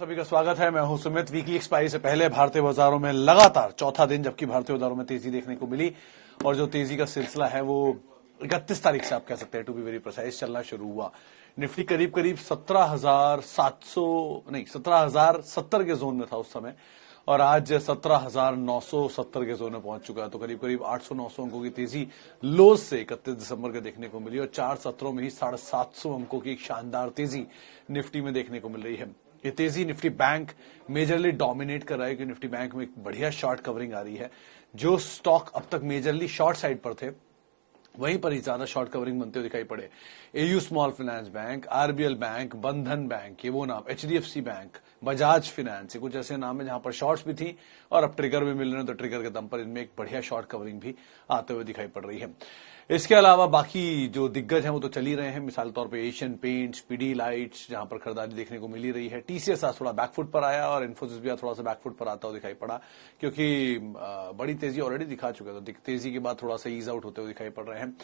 सभी का स्वागत है। मैं हूं सुमित। वीकली एक्सपायरी से पहले भारतीय बाजारों में लगातार चौथा दिन जबकि भारतीय बाजारों में तेजी देखने को मिली और जो तेजी का सिलसिला है वो 31 तारीख से आप कह सकते हैं टू बी वेरी प्रिसाइज चलना शुरू हुआ। निफ्टी करीब करीब 17,700 नहीं 17,070 के जोन में था उस समय और आज 17,970 के जोन में पहुंच चुका है। तो करीब करीब 800-900 अंकों की तेजी लोज से 31 दिसंबर के देखने को मिली और 4 सत्रों में ही 750 अंकों की एक शानदार तेजी निफ्टी में देखने को मिल रही है। ये तेजी निफ्टी बैंक मेजरली डोमिनेट कर रहा है कि निफ्टी बैंक में एक बढ़िया शॉर्ट कवरिंग आ रही है। जो स्टॉक अब तक मेजरली शॉर्ट साइड पर थे वहीं पर ही ज्यादा शॉर्ट कवरिंग बनते हुए दिखाई पड़े। AU small finance bank, RBL bank, बंधन बैंक, ये वो नाम, एचडीएफसी बैंक, बजाज फाइनेंस, ये कुछ ऐसे नाम है जहां पर शॉर्ट्स भी थी और अब ट्रिगर भी मिल रहे हैं। तो ट्रिगर के दम पर इनमें एक बढ़िया शॉर्ट कवरिंग भी आते हुए दिखाई पड़ रही है। इसके अलावा बाकी जो दिग्गज हैं वो तो चल ही रहे हैं। मिसाल तौर पे एशियन पेंट्स, पीडी लाइट्स जहां पर खरीदारी देखने को मिली रही है। टीसीएस आज थोड़ा बैकफुट पर आया और इन्फोसिस भी थोड़ा सा बैकफुट पर आता हुआ दिखाई पड़ा क्योंकि बड़ी तेजी ऑलरेडी दिखा चुका है। तो तेजी के बाद थोड़ा सा ईज आउट होते हुए दिखाई पड़ रहे हैं।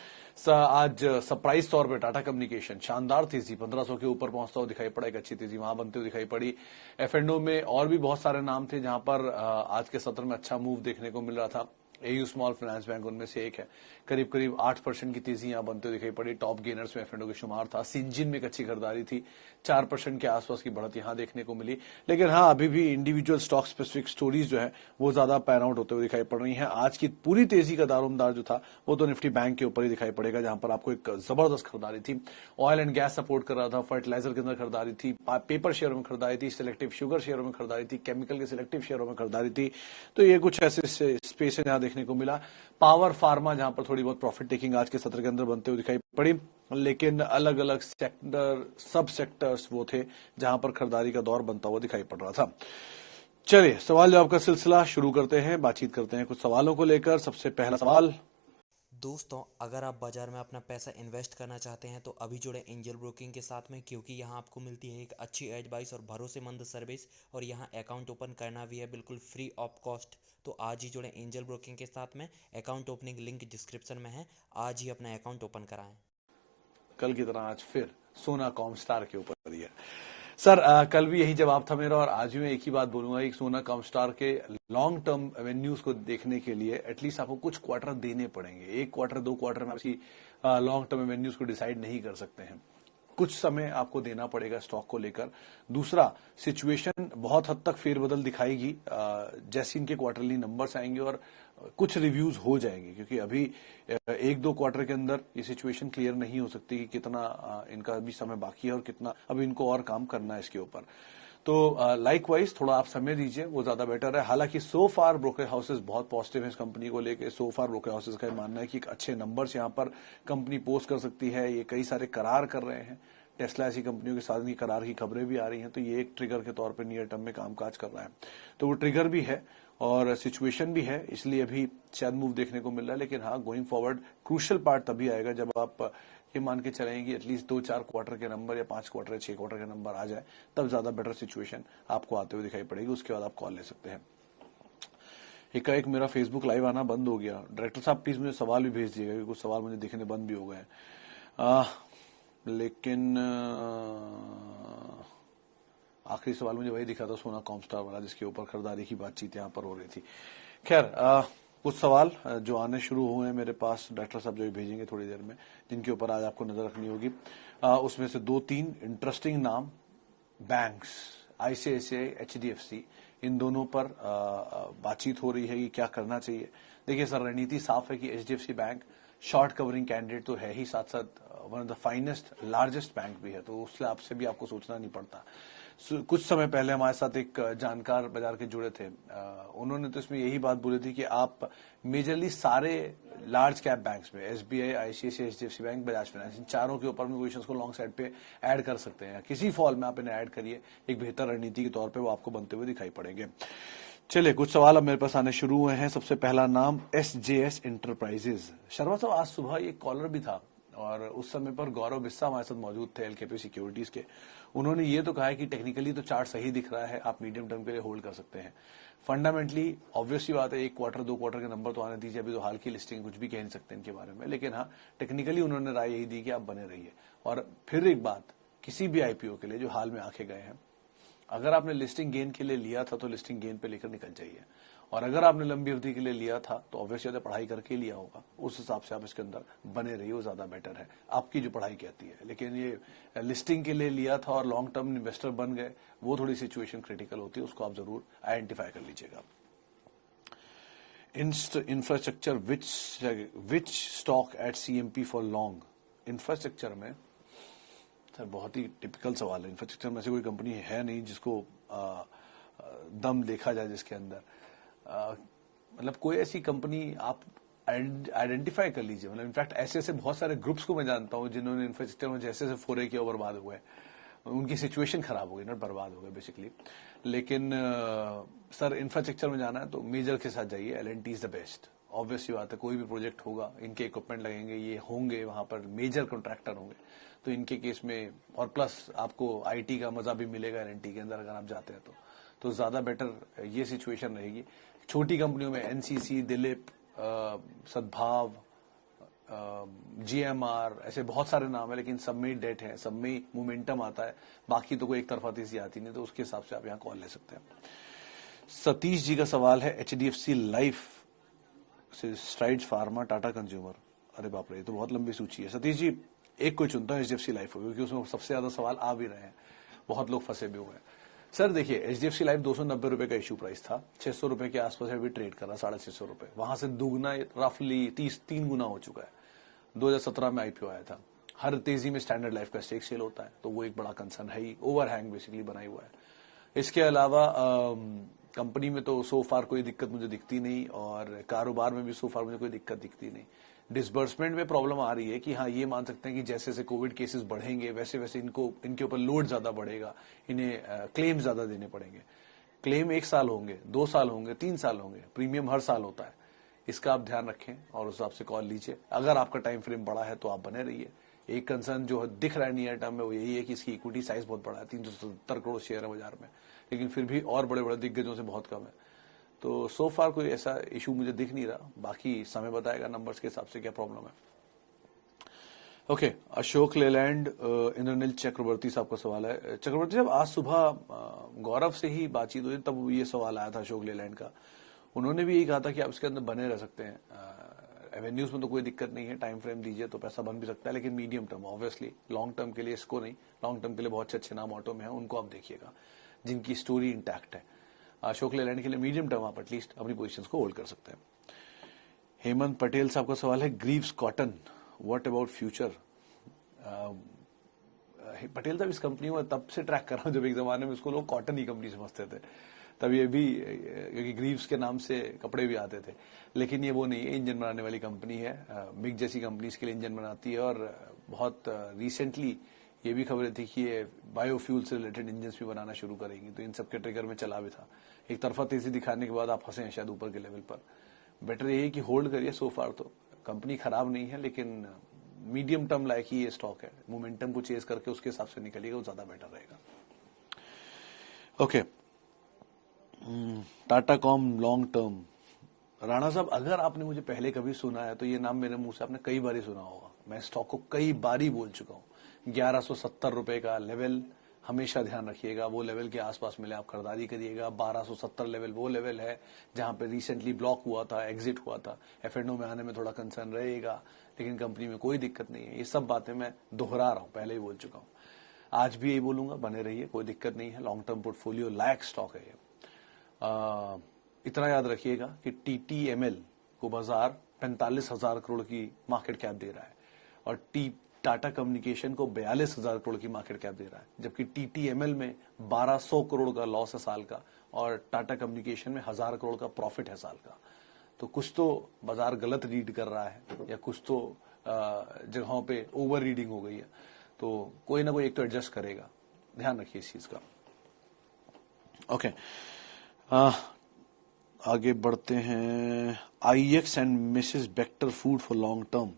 आज सरप्राइज तौर पे टाटा कम्युनिकेशन शानदार तेजी 1500 के ऊपर पहुंचता हुआ दिखाई पड़ा। एक अच्छी तेजी वहां बनते हुए दिखाई पड़ी। एफएनओ में और भी बहुत सारे नाम थे जहां पर आज के सत्र में अच्छा मूव देखने को मिल रहा था। एयू स्मॉल फाइनेंस बैंक उनमें से एक है। करीब करीब 8% की तेजी यहां बनते हुए दिखाई पड़ी। टॉप गेनर्स में एफएनओ के शुमार था। सिंजिन में एक अच्छी खरीदारी थी। 4% के आसपास की बढ़त यहां देखने को मिली। लेकिन हाँ, अभी भी इंडिविजुअल स्टॉक स्पेसिफिक स्टोरीज जो है वो ज्यादा पैन आउट होते हुए दिखाई पड़ रही हैं। आज की पूरी तेजी का दारोमदार जो था वो तो निफ्टी बैंक के ऊपर ही दिखाई पड़ेगा जहां पर आपको एक जबरदस्त खरीदारी थी। ऑयल एंड गैस सपोर्ट कर रहा था। फर्टिलाइजर के अंदर खरीदारी थी। पेपर शेयरों में खरीदारी थी। सिलेक्टिव शुगर शेयरों में खरीदारी थी। केमिकल के सिलेक्टिव शेयरों में खरीदारी थी। तो ये कुछ ऐसे स्पेस है जहां देखने को मिला। पावर फार्मा जहां पर थोड़ी बहुत प्रॉफिट टेकिंग आज के सत्र के अंदर बनते हुए दिखाई पड़ी। लेकिन अलग अलग सेक्टर सब सेक्टर्स वो थे जहां पर खरीदारी का दौर बनता हुआ दिखाई पड़ रहा था। चलिए सवाल जवाब का सिलसिला शुरू करते हैं। बातचीत करते हैं कुछ सवालों को लेकर। सबसे पहला सवाल, दोस्तों, अगर आप बाजार में अपना पैसा इन्वेस्ट करना चाहते हैं तो अभी जुड़े एंजल ब्रोकिंग के साथ में, क्योंकि यहाँ आपको मिलती है एक अच्छी एडवाइस और भरोसेमंद सर्विस और यहाँ अकाउंट ओपन करना भी है बिल्कुल फ्री ऑफ कॉस्ट। तो आज ही जुड़े एंजल ब्रोकिंग के साथ में। अकाउंट ओपनिंग लिंक डिस्क्रिप्शन में है। आज ही अपना अकाउंट ओपन कराएं। कल की तरह आज फिर सोना कॉमस्टार के ऊपर दिया। सर कल भी यही जवाब था मेरा और आज भी मैं एक ही बात बोलूंगा कि सोना कॉमस्टार के लॉन्ग टर्म एवेन्यूज को देखने के लिए एटलीस्ट आपको कुछ क्वार्टर देने पड़ेंगे। एक क्वार्टर 2 क्वार्टर में आपकी लॉन्ग टर्म एवेन्यूज को डिसाइड नहीं कर सकते हैं। कुछ समय आपको देना पड़ेगा स्टॉक को लेकर। दूसरा, सिचुएशन बहुत हद तक फेरबदल दिखाएगी जैसे इनके क्वार्टरली नंबर्स आएंगे और कुछ रिव्यूज हो जाएंगे क्योंकि अभी 1-2 क्वार्टर के अंदर ये सिचुएशन क्लियर नहीं हो सकती कि कितना इनका अभी समय बाकी है और कितना अभी इनको और काम करना है इसके ऊपर। तो लाइक वाइज थोड़ा आप समय दीजिए, वो ज्यादा बेटर है। हालांकि सो फार ब्रोकर हाउसेस बहुत पॉजिटिव है इस कंपनी को लेके। सो फार ब्रोकर हाउसेस का मानना है कि एक अच्छे नंबर्स यहाँ पर कंपनी पोस्ट कर सकती है। ये कई सारे करार कर रहे हैं। टेस्ला ऐसी कंपनियों के साथ इनकी करार की खबरें भी आ रही हैं। तो ये एक ट्रिगर के तौर पर नियर टर्म में कामकाज कर रहा है। तो वो ट्रिगर भी है और सिचुएशन भी है, इसलिए अभी शायद मूव देखने को मिल रहा है। लेकिन हाँ, गोइंग फॉरवर्ड क्रूशियल पार्ट तभी आएगा जब आप ये मान के चलेंगे कि एटलीस्ट 2-4 क्वार्टर के नंबर या 5 क्वार्टर या 6 क्वार्टर के नंबर आ जाए, तब ज्यादा बेटर सिचुएशन आपको आते हुए दिखाई पड़ेगी। उसके बाद आप कॉल ले सकते हैं। एकाएक मेरा फेसबुक लाइव आना बंद हो गया। डायरेक्टर साहब प्लीज मुझे सवाल भी भेज दिएगा क्योंकि कुछ सवाल मुझे दिखने बंद भी हो गए हैं। लेकिन आखिरी सवाल मुझे वही दिखा था सोना कॉमस्टार वाला जिसके ऊपर खरीदारी की बातचीत यहाँ पर हो रही थी। खैर कुछ सवाल जो आने शुरू हुए हैं मेरे पास, डॉक्टर साहब जो भेजेंगे थोड़ी देर में, जिनके ऊपर आज आपको नजर रखनी होगी। उसमें से 2-3 इंटरेस्टिंग नाम बैंक्स, आईसीआईसीआई, एचडीएफसी, इन दोनों पर बातचीत हो रही है कि क्या करना चाहिए। देखिए सर, रणनीति साफ है कि HDFC bank short covering candidate तो है ही, साथ साथ one of the finest largest bank भी है। तो उससे आपसे भी आपको सोचना नहीं पड़ता। कुछ समय पहले हमारे साथ एक जानकार बाजार के जुड़े थे। उन्होंने तो इसमें यही बात बोली थी कि आप मेजरली सारे लार्ज कैप बैंक्स में, SBI, ICICI, HDFC bank, Bajaj finance, इन चारों के ऊपर में पोजीशंस को लॉन्ग साइड पे ऐड कर सकते हैं। किसी फॉल में आप इन्हें ऐड करिए, एक बेहतर रणनीति के तौर पे वो आपको बनते हुए दिखाई पड़ेंगे। चलिए कुछ सवाल अब मेरे पास आने शुरू हुए हैं। सबसे पहला नाम एसजेएस इंटरप्राइजेज। शर्मा साहब, आज सुबह एक कॉलर भी था और उस समय पर गौरव बिस्सा हमारे साथ मौजूद थे एलकेपी सिक्योरिटीज के। उन्होंने ये तो कहा है कि टेक्निकली तो चार्ट सही दिख रहा है, आप मीडियम टर्म के लिए होल्ड कर सकते हैं। फंडामेंटली ऑब्वियसली बात है, 1 क्वार्टर 2 क्वार्टर के नंबर तो आने दीजिए, अभी तो हाल की लिस्टिंग, कुछ भी कह नहीं सकते इनके बारे में। लेकिन हाँ, टेक्निकली उन्होंने राय यही दी कि आप बने रहिए। और फिर एक बात, किसी भी आईपीओ के लिए जो हाल में आंखे गए हैं, अगर आपने लिस्टिंग गेन के लिए लिया था तो लिस्टिंग गेन पे लेकर निकल जाइए, और अगर आपने लंबी अवधि के लिए लिया था तो ऑब्वियसली पढ़ाई करके लिया होगा, उस हिसाब से आप इसके अंदर बने रहिए, वो ज्यादा बेटर है, आपकी जो पढ़ाई कहती है। लेकिन ये लिस्टिंग के लिए लिया था और लॉन्ग टर्म इन्वेस्टर बन गए, वो थोड़ी सिचुएशन क्रिटिकल होती है, उसको आप जरूर आइडेंटिफाई कर लीजिएगा। Infrastructure which stock at CMP for long? Infrastructure में सर बहुत ही टिपिकल सवाल है। इंफ्रास्ट्रक्चर में ऐसी कोई कंपनी है नहीं जिसको दम देखा जाए जिसके अंदर, मतलब कोई ऐसी कंपनी आप आइडेंटिफाई कर लीजिए। मतलब इनफैक्ट ऐसे ऐसे बहुत सारे ग्रुप्स को मैं जानता हूं जिन्होंने इंफ्रास्ट्रक्चर में जैसे जैसे फोरे किया बर्बाद हुए, उनकी सिचुएशन खराब हो गई, नॉट बर्बाद हो गए बेसिकली। लेकिन सर इंफ्रास्ट्रक्चर में जाना है तो मेजर के साथ जाइए, L&T is the best. Obviously बात है, कोई भी प्रोजेक्ट होगा, इनके इक्विपमेंट लगेंगे, ये होंगे वहां पर मेजर कॉन्ट्रैक्टर होंगे, तो इनके केस में, और प्लस आपको IT का मजा भी मिलेगा L&T के अंदर अगर आप जाते हैं तो ज्यादा बेटर ये सिचुएशन रहेगी। छोटी कंपनियों में NCC, दिलीप, सद्भाव, GMR, ऐसे बहुत सारे नाम है, लेकिन सब में डेट है, सब में मोमेंटम आता है, बाकी तो कोई एक तरफा तेजी आती नहीं, तो उसके हिसाब से आप यहाँ कॉल ले सकते हैं। सतीश जी का सवाल है HDFC लाइफ से स्ट्राइड्स फार्मा, टाटा कंज्यूमर। अरे बाप रे, ये तो बहुत लंबी सूची है। सतीश जी, एक कोई चुनता है HDFC लाइफ, क्योंकि उसमें सबसे ज्यादा सवाल आ भी रहे हैं, बहुत लोग फंसे भी हुए हैं। सर देखिए, HDFC लाइफ 290 रुपए का इश्यू प्राइस था, 600 रुपए के आसपास अभी ट्रेड कर रहा, 650 रुपए, वहां से दुगना रफली 3 गुना हो चुका है। 2017 में IPO आया था। हर तेजी में स्टैंडर्ड लाइफ का स्टेक सेल होता है, तो वो एक बड़ा कंसर्न है ही, ओवरहैंग बेसिकली बना हुआ है। इसके अलावा कंपनी में तो सो फार कोई दिक्कत मुझे दिखती नहीं, और कारोबार में भी सो फार मुझे कोई दिक्कत दिखती नहीं। डिसबर्समेंट में प्रॉब्लम आ रही है कि हाँ, ये मान सकते हैं कि जैसे जैसे कोविड केसेस बढ़ेंगे वैसे वैसे इनके ऊपर लोड ज्यादा बढ़ेगा, इन्हें क्लेम ज्यादा देने पड़ेंगे। क्लेम 1 साल होंगे, 2 साल होंगे, 3 साल होंगे, प्रीमियम हर साल होता है, इसका आप ध्यान रखें और उस हिसाब से कॉल लीजिए। अगर आपका टाइम फ्रेम बड़ा है तो आप बने रहिए। एक कंसर्न जो दिख रहा है नियर टर्म में वो यही है कि इसकी इक्विटी साइज बहुत बड़ा है, 370 करोड़ शेयर है बाजार में, लेकिन फिर भी और बड़े बड़े दिग्गजों से बहुत कम है। तो सो फार कोई ऐसा इशू मुझे दिख नहीं रहा, बाकी समय बताएगा नंबर्स के हिसाब से क्या प्रॉब्लम है। ओके, अशोक लेलैंड, इंद्रनील चक्रवर्ती साहब का सवाल है। चक्रवर्ती साहब, आज सुबह गौरव से ही बातचीत हुई, तब ये सवाल आया था अशोक लेलैंड का। उन्होंने भी यही कहा था कि आप इसके अंदर बने रह सकते हैं, एवेन्यूज में तो कोई दिक्कत नहीं है, टाइम फ्रेम दीजिए तो पैसा बन भी सकता है, लेकिन medium term, obviously long term के लिए इसको नहीं। लॉन्ग टर्म के लिए बहुत अच्छे नाम ऑटो में है, उनको आप देखिएगा जिनकी स्टोरी इंटैक्ट है। अशोक लेलैंड के लिए मीडियम टर्म आप एटलीस्ट अपनी पोजीशंस को होल्ड कर सकते हैं। हेमंत पटेल साहब का सवाल है, Greaves cotton, what about future? Patel साहब, इस कंपनी को तब से ट्रैक कर रहा हूं जब एक जमाने में उसको लोग कॉटन ही कंपनी समझते थे, तब ये भी, क्योंकि ग्रीव्स के नाम से कपड़े भी आते थे, लेकिन ये वो नहीं है, इंजन बनाने वाली कंपनी है, मिग जैसी कंपनी इसके लिए इंजन बनाती है, और बहुत रिसेंटली ये भी खबरें थी कि ये बायोफ्यूल से रिलेटेड इंजन भी बनाना शुरू करेंगी, तो इन सब के ट्रिगर में चला भी था। एक तरफा तेजी दिखाने के बाद आप फंसे हैं शायद ऊपर के लेवल पर। बेटर यही कि होल्ड करिए, सो फार तो कंपनी खराब नहीं है, लेकिन मीडियम टर्म लायक ही ये स्टॉक है, मोमेंटम को चेज करके उसके हिसाब से निकलिएगा, वो ज्यादा बेटर रहेगा। Okay, Tata com long term, Rana साहब, अगर आपने मुझे पहले कभी सुना है तो ये नाम मेरे मुंह से आपने कई बार सुना होगा। मैं स्टॉक को कई बार बोल चुका हूं। 1170 रुपए का लेवल हमेशा ध्यान रखिएगा, वो लेवल के आसपास मिले आप खरीदारी करिएगा। 1270 लेवल वो लेवल है जहां पे रिसेंटली ब्लॉक हुआ था, एग्जिट हुआ था। F&O में आने में थोड़ा कंसर्न रहेगा, लेकिन कंपनी में कोई दिक्कत नहीं है। ये सब बातें मैं दोहरा रहा हूं, पहले ही बोल चुका हूं, आज भी यही बोलूंगा, बने रहिए, कोई दिक्कत नहीं है। लॉन्ग टर्म पोर्टफोलियो लायक स्टॉक है ये। इतना याद रखिएगा कि TTML को बाजार 45,000 करोड़ की मार्केट कैप दे रहा है, और टाटा कम्युनिकेशन को 42,000 करोड़ की मार्केट कैप दे रहा है, जबकि TTML में 1200 करोड़ का लॉस है साल का, और टाटा कम्युनिकेशन में 1000 करोड़ का प्रॉफिट है साल का। तो कुछ तो बाजार गलत रीड कर रहा है, या कुछ तो जगहों पे ओवर रीडिंग हो गई है, तो कोई ना कोई एक तो एडजस्ट करेगा, ध्यान रखिए इस चीज का। ओके, आगे बढ़ते हैं। IEX and Mrs Bector food for long term.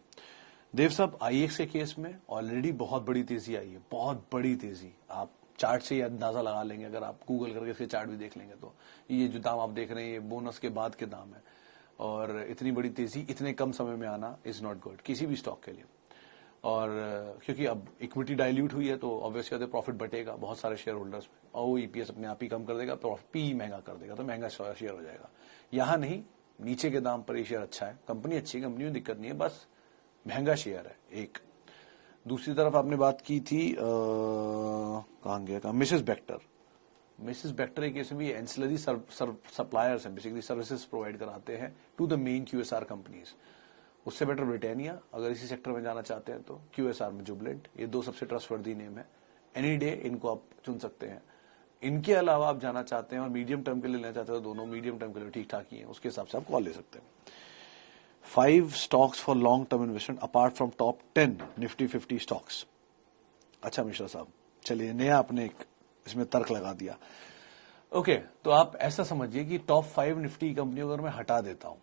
Dev साहब, IEX के केस में ऑलरेडी बहुत बड़ी तेजी आई है, बहुत बड़ी तेजी। आप चार्ट से ही अंदाजा लगा लेंगे, अगर आप गूगल करके इसके चार्ट भी देख लेंगे तो ये जो दाम आप देख रहे हैं ये बोनस के बाद के दाम है, और इतनी बड़ी तेजी इतने कम समय में आना इज नॉट गुड किसी भी स्टॉक के लिए। और क्योंकि अब इक्विटी डाइल्यूट हुई है तो ऑब्वियसली प्रॉफिट बटेगा बहुत सारे शेयर होल्डर्स में, और वो ईपीएस अपने आप ही कम कर देगा, पी महंगा कर देगा, तो महंगा शेयर हो जाएगा। यहाँ नहीं, नीचे के दाम पर ये शेयर अच्छा है, कंपनी अच्छी है, कंपनी में दिक्कत नहीं है, बस महंगा शेयर है एक। दूसरी तरफ आपने बात की थी कहाँ गया, मिसेस बेक्टर। मिसेस बेक्टर के केस में भी एंसिलरी सप्लायर्स हैं, बेसिकली सर्विसेज प्रोवाइड कराते हैं to the main QSR companies. उससे बेटर ब्रिटानिया, अगर इसी सेक्टर में जाना चाहते हैं तो क्यूएसआर में जुबलेंट, ये दो सबसे ट्रस्टवर्दी नेम है, एनी डे इनको आप चुन सकते हैं। इनके अलावा आप जाना चाहते हैं और मीडियम टर्म के लिए लेना चाहते हैं तो दोनों मीडियम टर्म के लिए ठीक ठाक ही हैं, उसके हिसाब से आप कॉल ले सकते हैं। 5 stocks for long term investment apart from top 10 Nifty 50 stocks. अच्छा मिश्रा साहब, चलिए नया आपने एक इसमें तर्क लगा दिया। ओके, तो आप ऐसा समझिए कि टॉप 5 निफ्टी कंपनियों को अगर मैं हटा देता हूं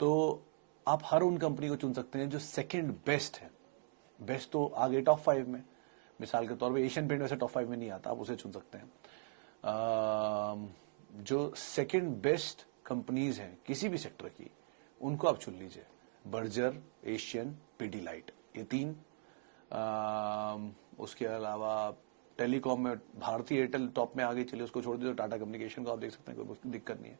तो आप हर उन कंपनी को चुन सकते हैं जो सेकंड बेस्ट है। बेस्ट तो आ गई टॉप 5 में, मिसाल के तौर पे एशियन पेंट वैसे टॉप 5 में नहीं आता, आप उसे चुन सकते हैं। जो सेकंड बेस्ट कंपनीज हैं किसी भी सेक्टर की, उनको आप चुन लीजिए, बर्जर, एशियन, पीडीलाइट, ये 3। उसके अलावा टेलीकॉम में भारती एयरटेल टॉप में आ गई, चलिए उसको छोड़ दीजिए, टाटा कम्युनिकेशन को आप देख सकते हैं, कोई दिक्कत नहीं है।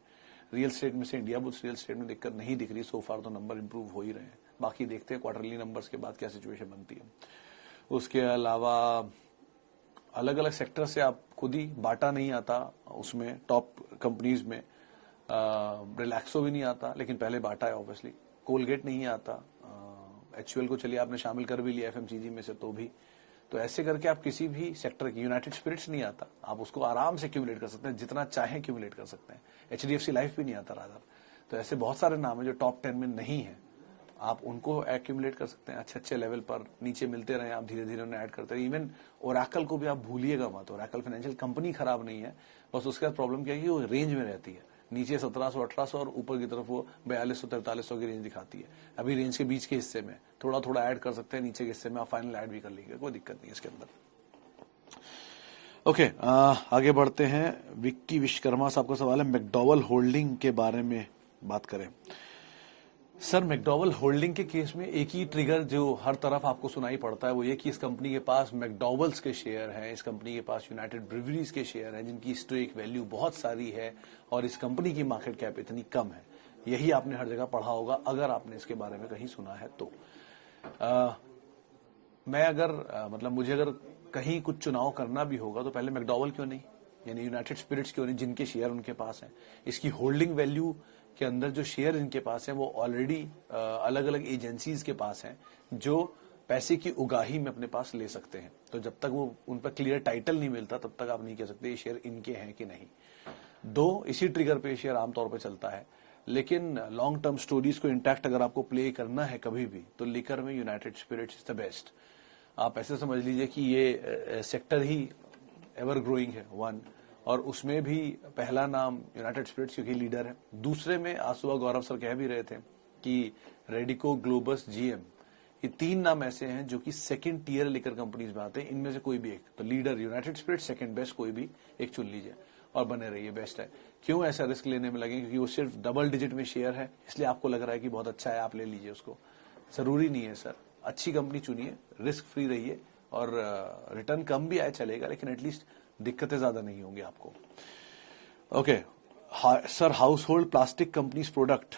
रियल स्टेट में से इंडिया बुल्स, रियल स्टेट में दिक्कत नहीं दिख रही सो फार, तो नंबर इंप्रूव हो ही रहे हैं, बाकी देखते हैं क्वार्टरली नंबर्स के बाद क्या सिचुएशन बनती है। उसके अलावा अलग अलग सेक्टर से आप खुद ही, बाटा नहीं आता उसमें टॉप कंपनीज में, रिलैक्सो भी नहीं आता लेकिन पहले बाटा है ऑब्वियसली, कोलगेट नहीं आता, एचयूएल को चलिए आपने शामिल कर भी लिया एफएमसीजी में से तो भी, तो ऐसे करके आप किसी भी सेक्टर की, यूनाइटेड स्पिरिट्स नहीं आता, आप उसको आराम से एक्यूमुलेट कर सकते हैं, जितना चाहे एक्यूमुलेट कर सकते हैं। एचडीएफसी लाइफ भी नहीं आता रादर। तो ऐसे बहुत सारे नाम है जो टॉप 10 में नहीं है, आप उनको एक्यूमुलेट कर सकते हैं अच्छे अच्छे लेवल पर, नीचे मिलते रहे, आप धीरे धीरे उन्हें ऐड करते रहे। इवन ओरेकल को भी आप भूलिएगा मत, ओरेकल फाइनेंशियल कंपनी खराब नहीं है, बस उसके बाद प्रॉब्लम क्या है कि वो रेंज में रहती है, नीचे 1700 1800 और ऊपर की तरफ वो 4200 4300 की रेंज दिखाती है। अभी रेंज के बीच के हिस्से में थोड़ा थोड़ा ऐड कर सकते हैं, नीचे के हिस्से में आप फाइनल ऐड भी कर लीजिए, कोई दिक्कत नहीं है इसके अंदर। ओके, आगे बढ़ते हैं। विक्की विश्वकर्मा साहब का सवाल है, मैकडॉवल होल्डिंग के बारे में बात करें। सर, मैकडॉवल होल्डिंग के केस में एक ही ट्रिगर जो हर तरफ आपको सुनाई पड़ता है वो ये कि इस कंपनी के पास मैकडॉवल्स के शेयर हैं, इस कंपनी के पास यूनाइटेड ब्रिवरीज के शेयर हैं जिनकी स्टॉक वैल्यू बहुत सारी है और इस कंपनी की मार्केट कैप इतनी कम है। यही आपने हर जगह पढ़ा होगा अगर आपने इसके बारे में कहीं सुना है तो। मैं अगर मतलब मुझे अगर कहीं कुछ चुनाव करना भी होगा तो पहले मैकडॉवल क्यों नहीं, यानी यूनाइटेड स्पिरिट्स क्यों नहीं, जिनके शेयर उनके पास हैं। इसकी होल्डिंग वैल्यू के अंदर जो शेयर इनके पास हैं वो ऑलरेडी अलग अलग एजेंसीज के पास हैं जो पैसे की उगाही में अपने पास ले सकते हैं। तो जब तक वो उन पर क्लियर टाइटल नहीं मिलता तब तक आप नहीं कह सकते ये शेयर इनके हैं कि नहीं। दो, इसी ट्रिगर पे शेयर आमतौर पर चलता है, लेकिन लॉन्ग टर्म स्टोरीज को इंटैक्ट अगर आपको प्ले करना है कभी भी तो लिकर में United Spirits is the best. आप ऐसे समझ लीजिए कि ये सेक्टर ही एवर ग्रोइंग है वन, और उसमें भी पहला नाम यूनाइटेड स्पिरिट्स क्योंकि लीडर है। दूसरे में आज सुबह गौरव सर कह भी रहे थे कि रेडिको, ग्लोबस, जीएम, ये 3 नाम ऐसे हैं जो कि सेकंड टियर लिकर कंपनीज में आते हैं। इनमें से कोई भी एक, तो leader United Spirits, second best कोई भी एक चुन लीजिए और बने रहिए, बेस्ट है। क्यों ऐसा रिस्क लेने में लगे, क्योंकि वो सिर्फ डबल डिजिट में शेयर है इसलिए आपको लग रहा है कि बहुत अच्छा है आप ले लीजिए उसको, जरूरी नहीं है सर। अच्छी कंपनी चुनिए, रिस्क फ्री रहिए और रिटर्न कम भी आए चलेगा लेकिन एटलीस्ट दिक्कतें ज्यादा नहीं होंगी आपको। Okay sir, house hold plastic companies product,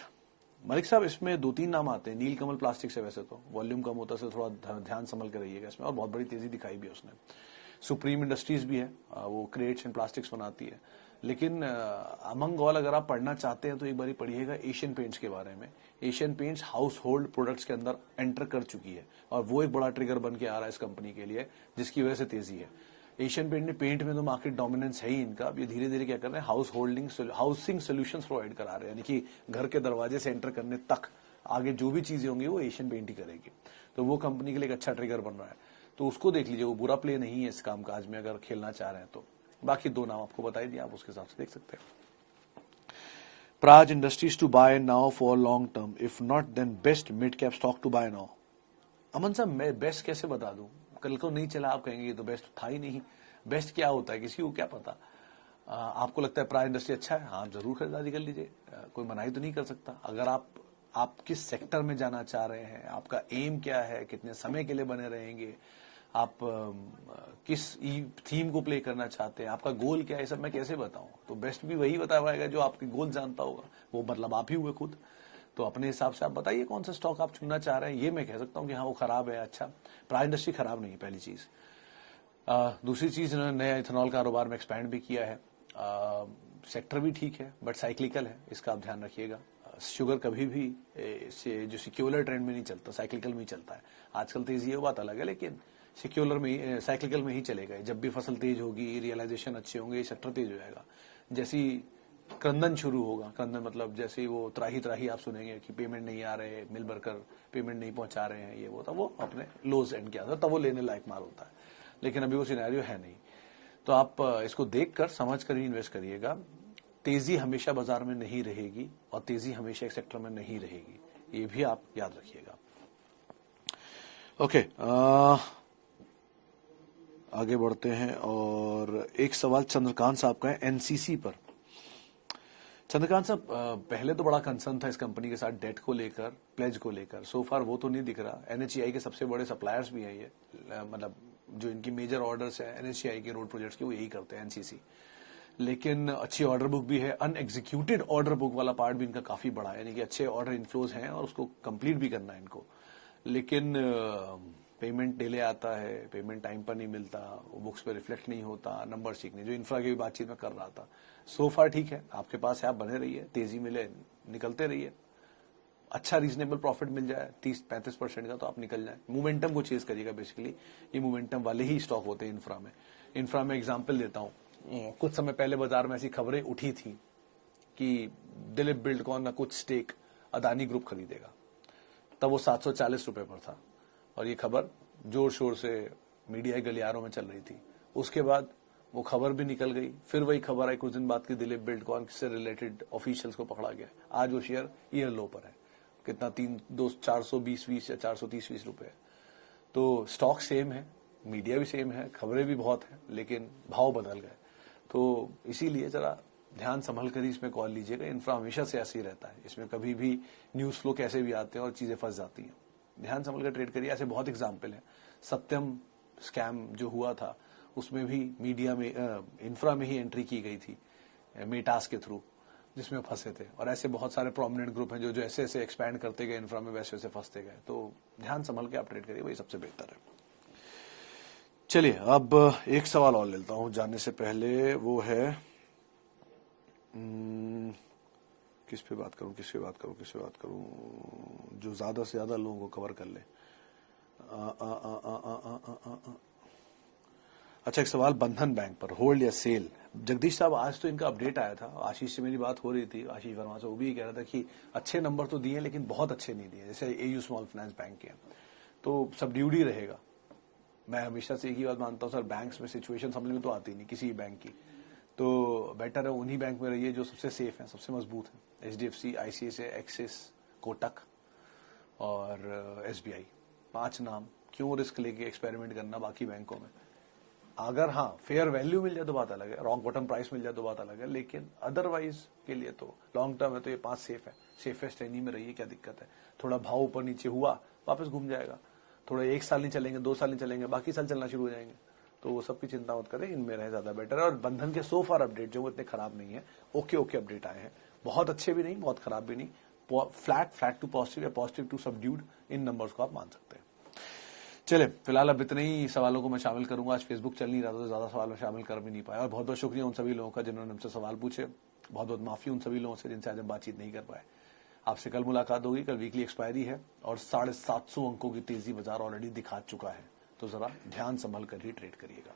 Malik साहब इसमें 2-3 नाम आते हैं। नीलकमल प्लास्टिक्स है, वैसे तो वॉल्यूम कम होता है थोड़ा ध्यान संभल के रहिएगा इसमें, और बहुत बड़ी तेजी दिखाई भी है उसने। सुप्रीम इंडस्ट्रीज भी है, वो क्रेट्स एंड प्लास्टिक्स बनाती है। लेकिन अमंग ऑल अगर आप पढ़ना चाहते हैं तो एक बार पढ़िएगा एशियन पेंट्स के बारे में। Asian paints house hold products के अंदर एंटर कर चुकी है और वो एक बड़ा ट्रिगर बन के आ रहा है इस कंपनी के लिए, जिसकी वजह से तेजी है। एशियन पेंट ने पेंट में तो मार्केट डोमिनेंस है ही इनका, अब ये धीरे धीरे क्या कर रहे हैं, हाउसिंग सोल्यूशंस प्रोवाइड करा रहे हैं, यानी कि घर के दरवाजे से एंटर करने तक आगे जो भी चीजें होंगी वो एशियन पेंट ही करेगी। तो वो कंपनी के लिए एक अच्छा ट्रिगर बन रहा है, तो उसको देख लीजिए, वो बुरा प्ले नहीं है इस कामकाज में अगर खेलना चाह रहे हैं तो। बाकी 2 नाम आपको बताई दिए, आप उसके हिसाब से देख सकते हैं। Praj industries to buy now for long term, if not then best mid cap stock to buy now. Aman साहब, मैं बेस्ट कैसे बता दूं, कल को नहीं चला आप कहेंगे ये तो बेस्ट था ही नहीं। बेस्ट क्या होता है किसी को क्या पता। आपको लगता है प्राज इंडस्ट्री अच्छा है, हाँ जरूर खरीदारी कर लीजिए, कोई मनाही तो नहीं कर सकता। अगर आप आप किस सेक्टर में जाना चाह रहे हैं, आपका एम क्या है, कितने समय के लिए बने रहेंगे, आप किस थीम को प्ले करना चाहते हैं, आपका गोल क्या है, सब मैं कैसे बताऊं? तो बेस्ट भी वही बता पाएगा जो आपके गोल जानता होगा, वो मतलब आप ही हुए खुद। तो अपने हिसाब से आप बताइए कौन सा स्टॉक आप चुनना चाह रहे हैं। ये मैं कह सकता हूं कि हाँ वो खराब है, अच्छा प्राइस इंडस्ट्री खराब नहीं है, पहली चीज। दूसरी चीज, इन्होंने नया इथेनॉल कारोबार में एक्सपैंड भी किया है। सेक्टर भी ठीक है बट साइक्लिकल है, इसका आप ध्यान रखिएगा। शुगर कभी भी जो सिक्योलर ट्रेंड में नहीं चलता, साइक्लिकल में ही चलता है। आजकल तेजी है वो बात अलग है, लेकिन सिक्योलर में साइक्लिकल में ही चलेगा। जब भी फसल तेज होगी, रियलाइजेशन अच्छे होंगे, ये सेक्टर तेज हो जाएगा। जैसी क्रंदन शुरू होगा, क्रंदन मतलब जैसे वो त्राही त्राही आप सुनेंगे कि पेमेंट नहीं आ रहे, मिल वर्कर पेमेंट नहीं पहुंचा रहे हैं, ये वो था, वो अपने लोज एंड किया था, तब वो लेने लायक माल होता है। लेकिन अभी वो सिनेरियो है नहीं। तो आप इसको देखकर समझ कर ही इन्वेस्ट करिएगा। तेजी हमेशा बाजार में नहीं रहेगी और तेजी हमेशा एक सेक्टर में नहीं रहेगी, ये भी आप याद रखिएगा। ओके, आगे बढ़ते हैं और एक सवाल चंद्रकांत साहब का है एनसीसी पर। चंद्रकांत साहब, पहले तो बड़ा कंसर्न था इस कंपनी के साथ डेट को लेकर, प्लेज को लेकर। सो फार वो तो नहीं दिख रहा। एनएचईआई के सबसे बड़े सप्लायर्स भी हैं ये, मतलब जो इनकी मेजर ऑर्डर्स है एनएचईआई के रोड प्रोजेक्ट्स के, वो यही करते हैं, एनसीसी। लेकिन अच्छी ऑर्डर बुक भी है, अनएग्जीक्यूटेड ऑर्डर बुक वाला पार्ट भी इनका काफी बड़ा है, यानी कि अच्छे ऑर्डर इनफ्लोज हैं और उसको कंप्लीट भी करना है इनको। लेकिन पेमेंट डिले आता है, पेमेंट टाइम पर नहीं मिलता, वो बुक्स पे रिफ्लेक्ट नहीं होता, नंबर सीखने, जो इंफ्रा की भी बातचीत में कर रहा था। सो फार ठीक है, आपके पास है, आप बने रहिए, तेजी मिले निकलते रहिए, अच्छा रीजनेबल प्रॉफिट मिल जाए 30-35% का तो आप निकल जाए। मोमेंटम को चेज करिएगा, बेसिकली ये मोमेंटम वाले ही स्टॉक होते हैं इंफ्रा में। इंफ्रा में एग्जांपल देता हूं, कुछ समय पहले बाजार में ऐसी खबरें उठी थी कि दिलीप बिल्डकॉन का कुछ स्टेक अदानी ग्रुप खरीदेगा, तब वो 740 रुपए पर था और ये खबर जोर शोर से मीडिया गलियारों में चल रही थी। उसके बाद वो खबर भी निकल गई, फिर वही खबर आई कुछ दिन बाद की दिलीप बिल्डकॉन से रिलेटेड ऑफिशियल्स को पकड़ा गया। आज वो शेयर ईयर लो पर है, कितना 420 या 430 रुपए है। तो स्टॉक सेम है, मीडिया भी सेम है, खबरें भी बहुत हैं, लेकिन भाव बदल गए। तो इसीलिए जरा ध्यान संभल कर ही इसमें कॉल लीजिएगा। इंफ्रा हमेशा से ऐसे ही रहता है, इसमें कभी भी न्यूज फ्लो कैसे भी आते हैं और चीजें फंस जाती हैं। ध्यान संभल कर ट्रेड करिए। ऐसे बहुत एग्जाम्पल हैं। सत्यम स्कैम जो हुआ था उसमें भी मीडिया में इंफ्रा में ही एंट्री की गई थी मेटास के थ्रू, जिसमें फंसे थे। और ऐसे बहुत सारे प्रोमिनेंट ग्रुप हैं जो जैसे जैसे एक्सपैंड करते गए इंफ्रा में वैसे वैसे फंसते गए। तो ध्यान संभल के आप ट्रेड करिए, वही सबसे बेहतर है। चलिए अब एक सवाल और लेता हूं जानने से पहले, वो है किस पे बात करूं जो ज्यादा से ज्यादा लोगों को कवर कर ले। अच्छा, एक सवाल बंधन बैंक पर, होल्ड या सेल। जगदीश साहब, आज तो इनका अपडेट आया था, आशीष से मेरी बात हो रही थी, आशीष वर्मा से, वो भी कह रहा था कि अच्छे नंबर तो दिए लेकिन बहुत अच्छे नहीं दिए, जैसे एयू स्मॉल फाइनेंस बैंक के, तो सबड्यूड ही रहेगा। मैं हमेशा से एक ही बात मानता हूं सर, बैंक्स में सिचुएशन समझ में तो आती नहीं किसी बैंक की, तो बेटर है उन्हीं बैंक में रहिए जो सबसे सेफ है, सबसे मजबूत है। एचडीएफसी, आईसीआईसीआई, एक्सिस, कोटक और एसबीआई, 5 नाम। क्यों रिस्क लेके एक्सपेरिमेंट करना बाकी बैंकों में? अगर हाँ फेयर वैल्यू मिल जाए तो बात अलग है, रॉक बॉटम प्राइस मिल जाए तो बात अलग है, लेकिन अदरवाइज के लिए तो लॉन्ग टर्म है तो ये 5 सेफ है। सेफेस्ट इन्हीं में रहिए, क्या दिक्कत है? थोड़ा भाव ऊपर नीचे हुआ वापस घूम जाएगा, थोड़ा 1 साल नहीं चलेंगे, 2 साल नहीं चलेंगे, बाकी साल चलना शुरू हो जाएंगे। तो वो सबकी चिंता मत करें, इनमें रहे ज्यादा बेटर है। और बंधन के सो फार अपडेट जो इतने खराब नहीं है, ओके अपडेट आए हैं, बहुत अच्छे भी नहीं, बहुत खराब भी नहीं, फ्लैट टू पॉजिटिव या पॉजिटिव टू सबड्यूड, इन नंबर्स को आप मान सकते हैं। चले, फिलहाल अब इतने ही सवालों को मैं शामिल करूंगा। आज फेसबुक चल नहीं रहा था तो ज्यादा सवाल में शामिल कर भी नहीं पाया। और बहुत बहुत शुक्रिया उन सभी लोगों का जिन्होंने हमसे सवाल पूछे, बहुत बहुत माफी उन सभी लोगों से जिनसे आज हम बातचीत नहीं कर पाए। आपसे कल मुलाकात होगी, कल वीकली एक्सपायरी है और 750 अंकों की तेजी बाजार ऑलरेडी दिखा चुका है, तो जरा ध्यान संभल कर ही ट्रेड करिएगा।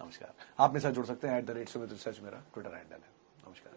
नमस्कार। आप मेरे साथ जुड़ सकते हैं @sumitresearch मेरा ट्विटर हैंडल है। नमस्कार।